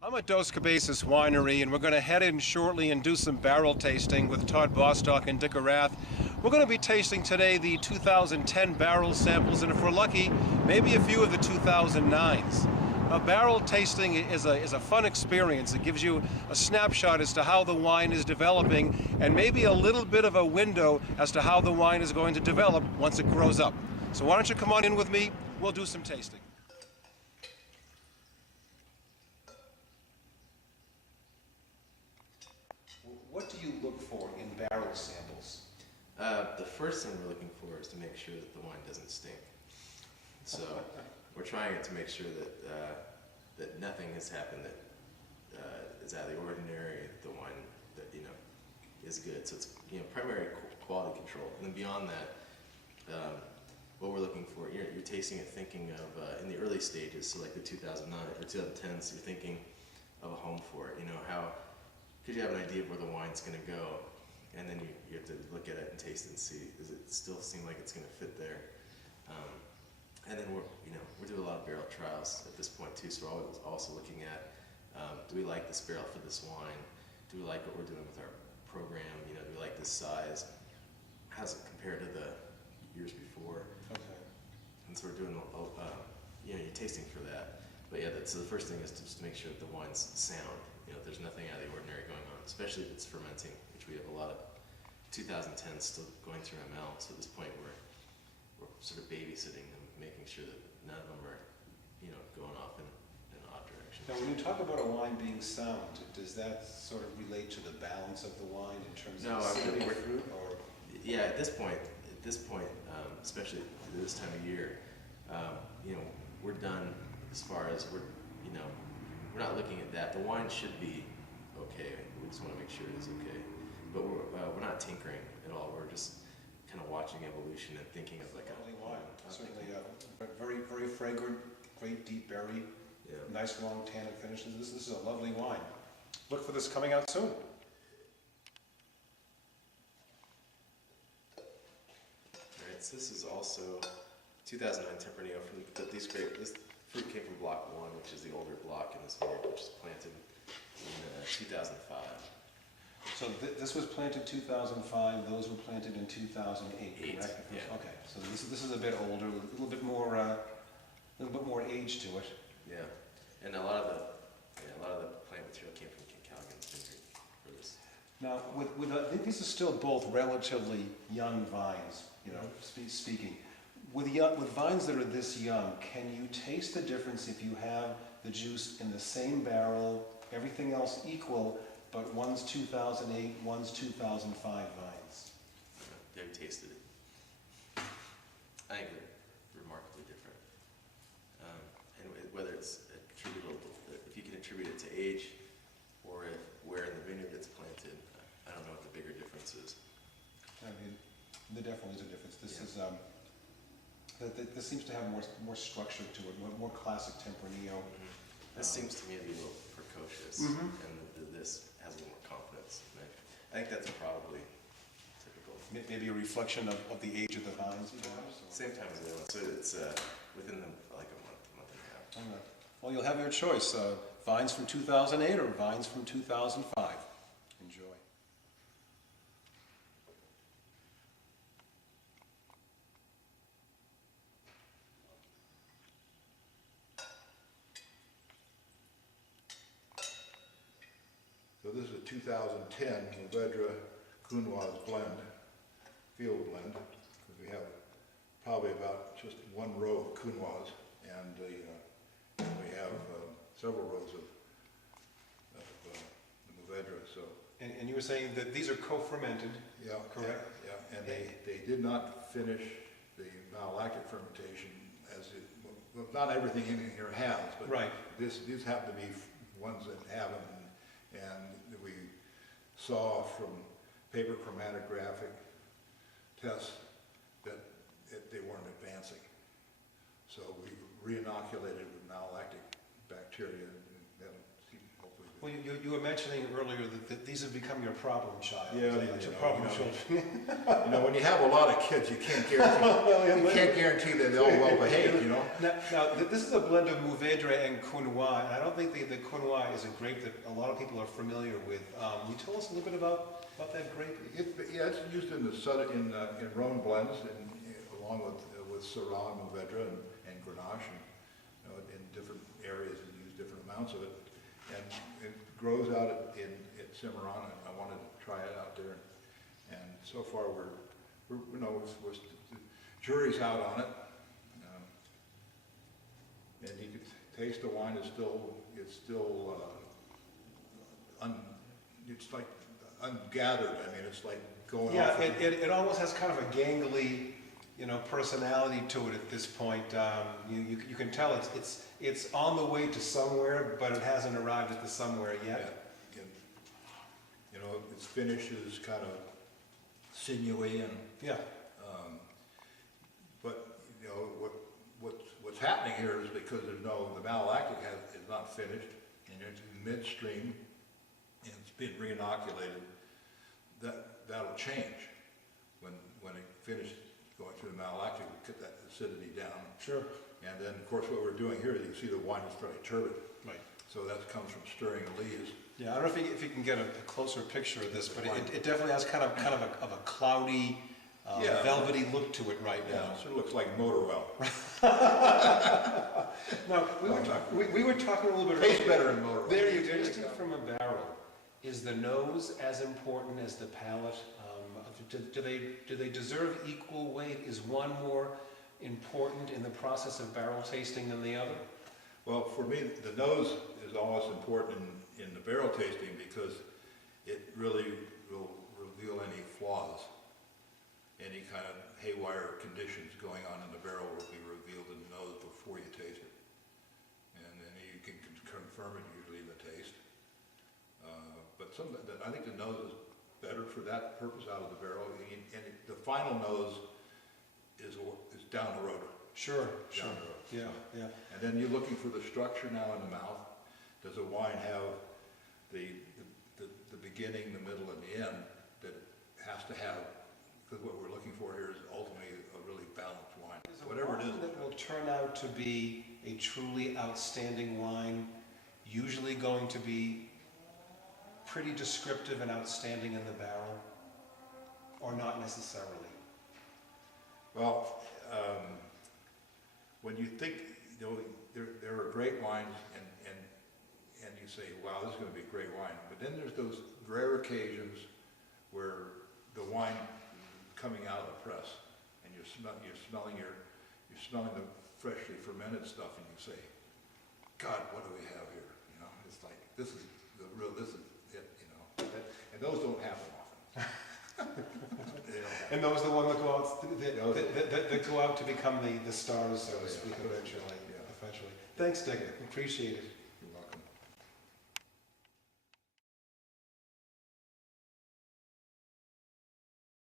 I'm at Cabezas Winery, and we're going to head in shortly and do some barrel tasting with Todd Bostock and Erath. We're going to be tasting today the 2010 barrel samples, and if we're lucky, maybe a few of the 2009s. A barrel tasting is a fun experience. It gives you a snapshot as to how the wine is developing, and maybe a little bit of a window as to how the wine is going to develop once it grows up. So why don't you come on in with me? We'll do some tasting. What do you look for in barrel samples? The first thing we're looking for is to make sure that the wine doesn't stink. So we're trying to make sure that nothing has happened that is out of the ordinary. The wine that is good. So it's primary quality control. And then beyond that, what we're looking for, you're tasting it thinking of in the early stages, so like the 2009 or 2010s, you're thinking of a home for it. How. Because you have an idea of where the wine's going to go, and then you have to look at it and taste it and see, does it still seem like it's going to fit there? And then we're doing a lot of barrel trials at this point too, so we're always also looking at, do we like this barrel for this wine? Do we like what we're doing with our program? Do we like this size? How's it compared to the years before? Okay. And so we're doing, you're tasting for that. But yeah, so the first thing is to just make sure that the wine's sound. There's nothing out of the ordinary going on, especially if it's fermenting, which we have a lot of 2010s still going through ML. So at this point, we're sort of babysitting them, making sure that none of them are, going off in odd directions. Now, when you talk about a wine being sound, does that sort of relate to the balance of the wine in terms of acidity of fruit, or? Yeah, at this point, especially this time of year, we're done as far as we're not looking at that. The wine should be okay. We just want to make sure it is okay. But we're not tinkering at all. We're just kind of watching evolution and thinking of like a wine. Certainly, very, very fragrant, great deep berry, nice long tannic finishes. This is a lovely wine. Look for this coming out soon. All right, so this is also 2009 Tempranillo from this fruit came from block 1, which is the older block in this vineyard, which was planted in 2005. So this was planted 2005. Those were planted in 2008, correct? Yeah. Okay. So this is a bit older, a little bit more age to it. Yeah, and a lot of the plant material came from Callaghan's vineyard for this. Now, I think these are still both relatively young vines. Speaking. With vines that are this young, can you taste the difference if you have the juice in the same barrel, everything else equal, but one's 2008, one's 2005 vines? They've tasted it. I think they're remarkably different. And whether it's attributable, if you can attribute it to age, or where in the vineyard it's planted, I don't know what the bigger difference is. I mean, there definitely is a difference. This is. This seems to have more structure to it, more classic Tempranillo. This seems to me to be a little precocious, and this has a little more confidence. I think that's probably typical. Maybe a reflection of the age of the vines, perhaps? Same time as the other one, so it's within like a month and a half. All right. Well, you'll have your choice, vines from 2008 or vines from 2005. Enjoy. So this is a 2010 Mourvedre Counoise blend, field blend, because we have probably about just one row of Counoise, and we have several rows of the Mourvedre. So. And you were saying that these are co-fermented, correct? Yeah, and they did not finish the malolactic fermentation well, not everything in here has, but right. These happen to be ones that haven't. And we saw from paper chromatographic tests that they weren't advancing. So we re-inoculated with malolactic bacteria, and that'll hopefully Well, you were mentioning earlier that these have become your problem child. Yeah, your problem children. When you have a lot of kids, you can't guarantee that they're all well behaved, you know? Now, this is a blend of Mourvèdre and Counoise, and I don't think the Counoise is a grape that a lot of people are familiar with. Can you tell us a little bit about that grape? Yeah, it's used in the southern, in Rhone blends, along with Syrah, Mourvèdre, and Grenache, and, in different areas, you use different amounts of it. And it grows out in Cimarron, and I wanted to try it out there. And so far, the jury's out on it. And you could taste the wine is still, it's like ungathered. I mean, it's like going off. Yeah, it almost has kind of a gangly, personality to it at this point. You can tell it's on the way to somewhere, but it hasn't arrived at the somewhere yet. Yeah. Its finish is kind of sinewy and. Yeah. But what's happening here is because the malolactic is not finished and it's midstream and it's been reinoculated. That'll change when it finishes going through the malolactic. We cut that acidity down. Sure. And then, of course, what we're doing here, you can see the wine is fairly turbid. Right. So that comes from stirring the leaves. Yeah, I don't know if you can get a closer picture of this, but it definitely has kind of a cloudy, velvety look to it right now. Yeah, it sort of looks like motor oil. Now, we were talking a little bit Tastes earlier. better in motor oil. There you go. Tasting from a barrel. Is the nose as important as the palate? Do they deserve equal weight? Is one more important in the process of barrel tasting than the other? Well, for me, the nose is always important in the barrel tasting because it really will reveal any flaws. Any kind of haywire conditions going on in the barrel will be revealed in the nose before you taste it. And then you can confirm it usually in the taste. But I think the nose is better for that purpose out of the barrel. And the final nose is down the road. Sure. Down the road. Yeah. And then you're looking for the structure now in the mouth. Does a wine have the beginning, the middle, and the end that it has to have? Because what we're looking for here is ultimately a really balanced wine. Whatever it is. That will turn out to be a truly outstanding wine, usually going to be pretty descriptive and outstanding in the barrel, or not necessarily? Well, when you think, there are great wines and you say, wow, this is going to be a great wine. But then there's those rare occasions where the wine coming out of the press and you're smelling the freshly fermented stuff and you say, God, what do we have here? It's like, this is it, and those don't happen often. And those are the ones that go out that go out to become the stars, so to speak, eventually. Thanks, Dick. Appreciate it.